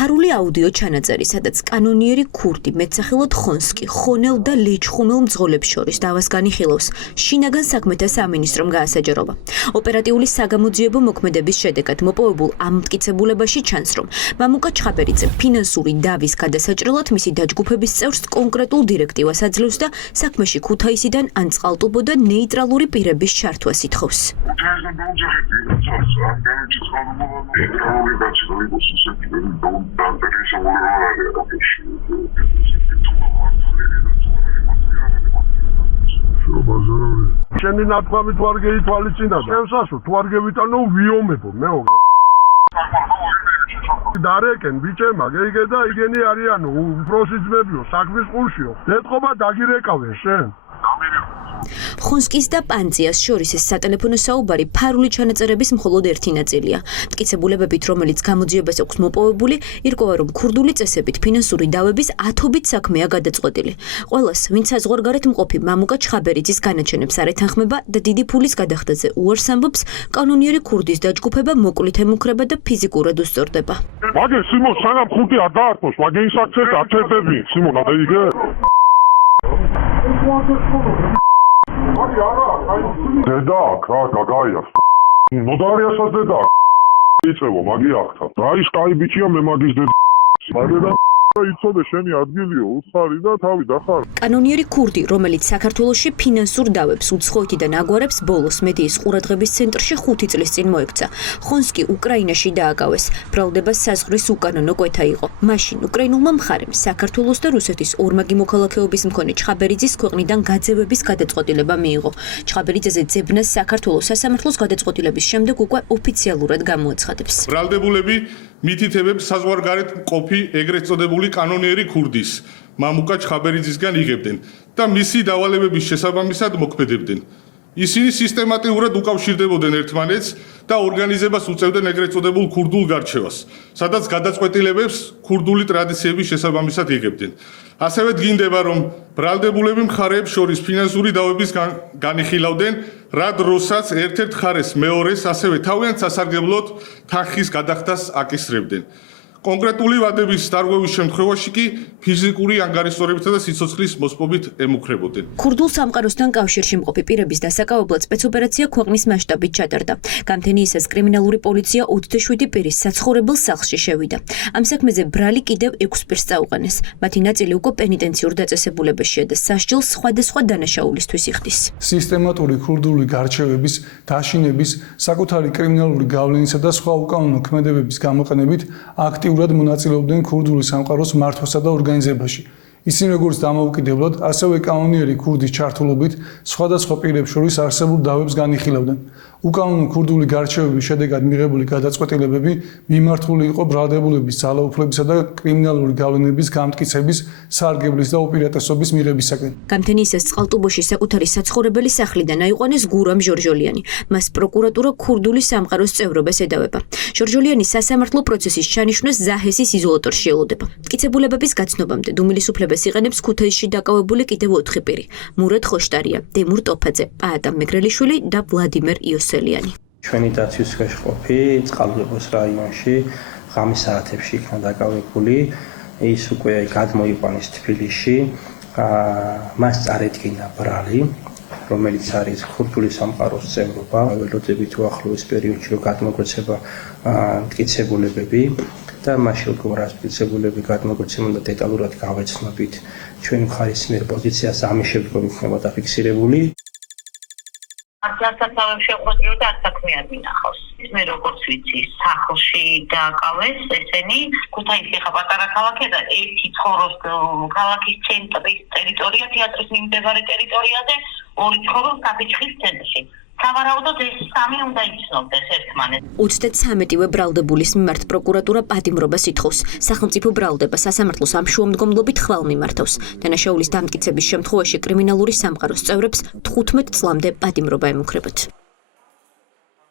ფარული აუდიო ჩანაწერი, სადაც კანონიერი ქურდი, მეტსახელად ხონსკი, ხონელ და ლეჩხუმელ მძღოლებს შორის დავას განიხილავს, შინაგან საქმეთა სამინისტრომ გაასაჯაროვა. ოპერატიული საგამოძიებო მოქმედების შედეგად მოპოვებულ ამ მტკიცებულებაში ჩანს, რომ მამუკა ჩხაბერიძე ფინანსური დავის გადასაჭრელად მისი დაჯგუფების წევრს კონკრეტულ დირექტივას აძლევს და საქმეში ქუთაისიდან ან წყალტუბოდან ნეიტრალური პირების ჩართვას ითხოვს. შენი ნათქვამი თუ არ გეითვალისწინა და შევსაშო თუ არ გევიტანო ვიომებო მეო დარეკენ ბიჭემა გეიგე და იგენი არიანო უფროსი ძმებიო საქმის ყურშიო ეთყობა დაგირეკავენ შენ ხონსკის და პანწიას შორის ეს სატელეფონო საუბარი ფარული ჩანაწერების მხოლოდ ერთი ნაწილია. მტკიცებულებებით, რომელიც გამოძიებას აქვს მოპოვებული, ირკვევა, რომ ქურდული წესებით ფინანსური დავების ათობით საქმეა გადაწყვეტილი. ყველას, ვინც საზღვარგარეთ მყოფი მამუკა ჩხაბერიძის განაჩენებს არ ეთანხმება და დიდი ფულის გადახდაზე უარს ამბობს, კანონიერი ქურდის დაჯგუფება მოკლით ემუქრება და ფიზიკურად უსწორდება. მაგე სიმონ სანამ ხუთი არ დაარქვოს, მაგე ის აქცენტ ათერდები, სიმონ ადეიგე? დედა აქ რა გაგაიას ნოდარიასაც დედა იწევო მაგი ახთა რა ის კაი ბიჭია მე მაგის დედა მაგედა იცოდე შენი ადგილიო უცხარი და თავი დახარ კანონიერი ქურდი რომელიც საქართველოში ფინანსურ დავებს უცხოეთიდან აგვარებს ბოლოს მედიის ყურადღების ცენტრში 5 წლის წინ მოექცა ხონსკი უკრაინაში დააკავეს ბრალდებას საზღვრის უკანონო კვეთა იყო მაშინ უკრაინულმა მხარემ საქართველოს და რუსეთის ორმაგი მოქალაქეობის მქონე ჩხაბერიძის ქვეყნიდან გაძევების გადაწყვეტილება მიიღო ჩხაბერიძეზე ძებნას საქართველოს სასამართლოს გადაწყვეტილების შემდეგ უკვე ოფიციალურად გამოაცხადებს ბრალდებულები მითითებებს საზღვარგარეთ მყოფი ეგრეთ წოდებული კანონიერი ქურდის მამუკა ჩხაბერიძისგან იღებდნენ და მისი დავალებების შესაბამისად მოქმედებდნენ. ისინი სისტემატურად უკავშირდებოდნენ ერთმანეთს და ორგანიზებას უწევდნენ ეგრეთ წოდებულ ქურდულ გარჩევას, სადაც გადაწყვეტილებებს ქურდული ტრადიციების შესაბამისად იღებდნენ. ასევე დგინდება, რომ ბრალდებულები მხარეებს შორის ფინანსური დავების განიხილავდნენ, რა დროსაც ერთ-ერთ მხარეს მეორეს ასევე თავიანთ სასარგებლოდ თანხის გადახდას აკისრებდნენ. კონკრეტული ვადების დარღვევის შემთხვევაში კი ფიზიკური ანგარიშსწორებითა და სიცოცხლის მოსპობით ემუქრებოდნენ. ქურდულ სამყაროსთან კავშირში მყოფი პირების დასაკავებლად სპეცოპერაცია ქვეყნის მასშტაბით ჩატარდა. გამთენიისას კრიმინალური პოლიცია 27 პირის საცხოვრებელ სახლში შევიდა. ამ საქმეზე ბრალი კიდევ 6 პირს წაუყენეს. მათი ნაწილი უკვე პენიტენციურ დაწესებულებაშია და სასჯელს სხვადასხვა დანაშაულისთვის იხდის. სისტემატური ქურდული გარჩევების, დაშინების, საკუთარი კრიმინალური გავლენისა და სხვა უკანონო ქმედებების გამოყენებით აქტიურად მონაწილეობდნენ ქურდული სამყაროს მართვასა და ორგანიზებაში. ისინი როგორც დამოუკიდებლად, ასევე კანონიერი ქურდის ჩართულობით სხვადასხვა პირებს შორის არსებულ დავებს განიხილავდნენ. უკანონო ქურდული გარჩევების შედეგად მიღებული გადაწყვეტილებები მიმართული იყო ბრალდებულების ძალაუფლებისა და კრიმინალური გავლენების გამტკიცების, სარგებლის და უპირატესობის მიღებისაკენ. გამთენიისას წყალტუბოში საკუთარი საცხოვრებელი სახლიდან აიყვანეს გურამ ჟორჟოლიანი. მას პროკურატურა ქურდული სამყაროს წევრობას ედავება. ჟორჟოლიანი სასამართლო პროცესის ჩანიშვნას ზაჰესის იზოლატორში ელოდება. მტკიცებულებების გაცნობამდე დუმილის უფლებას იყენებს ქუთაისში დაკავებული კიდევ 4 პირი: მურატ ხოშტარია, დემურ ტოფაძე, პაატა მეგრელიშვილი და ვლადიმერ იოსელიანი. ჩვენი დაცვის ხელშეყოფი წყალტუბოს რაიონში ღამის საათებში იქნა დაკავებული. ის უკვე გადმოიყვანეს თბილისში. მას წარედგინა ბრალი, რომელიც არის ქურდული სამყაროს წევრობა. ველოდებით უახლოეს პერიოდში რომ გადმოგვეცება მტკიცებულებები და მაშინ როგორ მტკიცებულები გადმოგვეცემოდა დეტალურად გავეცნობით ჩვენი მხარის მიერ პოზიციას ამის შემდგომ იქნება დაფიქსირებული. ასასწავლებს შეხვედრიო და საქმე არ მინახავს. მე როგორც ვიცი, სახლში დააკავეს ესენი ქუთაისი ხა პატარა ქალაქია და ერთი ცხოვრობს ქალაქის ცენტრის ტერიტორია, თეატრის მიმდებარე ტერიტორიაზე, ორი ცხოვრობს კაფეჩხის ცენტრში. სავარაუდოდ ეს სამი უნდა იცნობდეს ერთმანეთს. 33-ვე ბრალდებულის მიმართ პროკურატურა პატიმრობას ითხოვს. სახელმწიფო ბრალდება სასამართლოს ამ შუამდგომლობით ხვალ მიმართავს. დანაშაულის დამტკიცების შემთხვევაში კრიმინალური სამყაროს წევრებს 15 წლამდე პატიმრობა ემუქრებათ.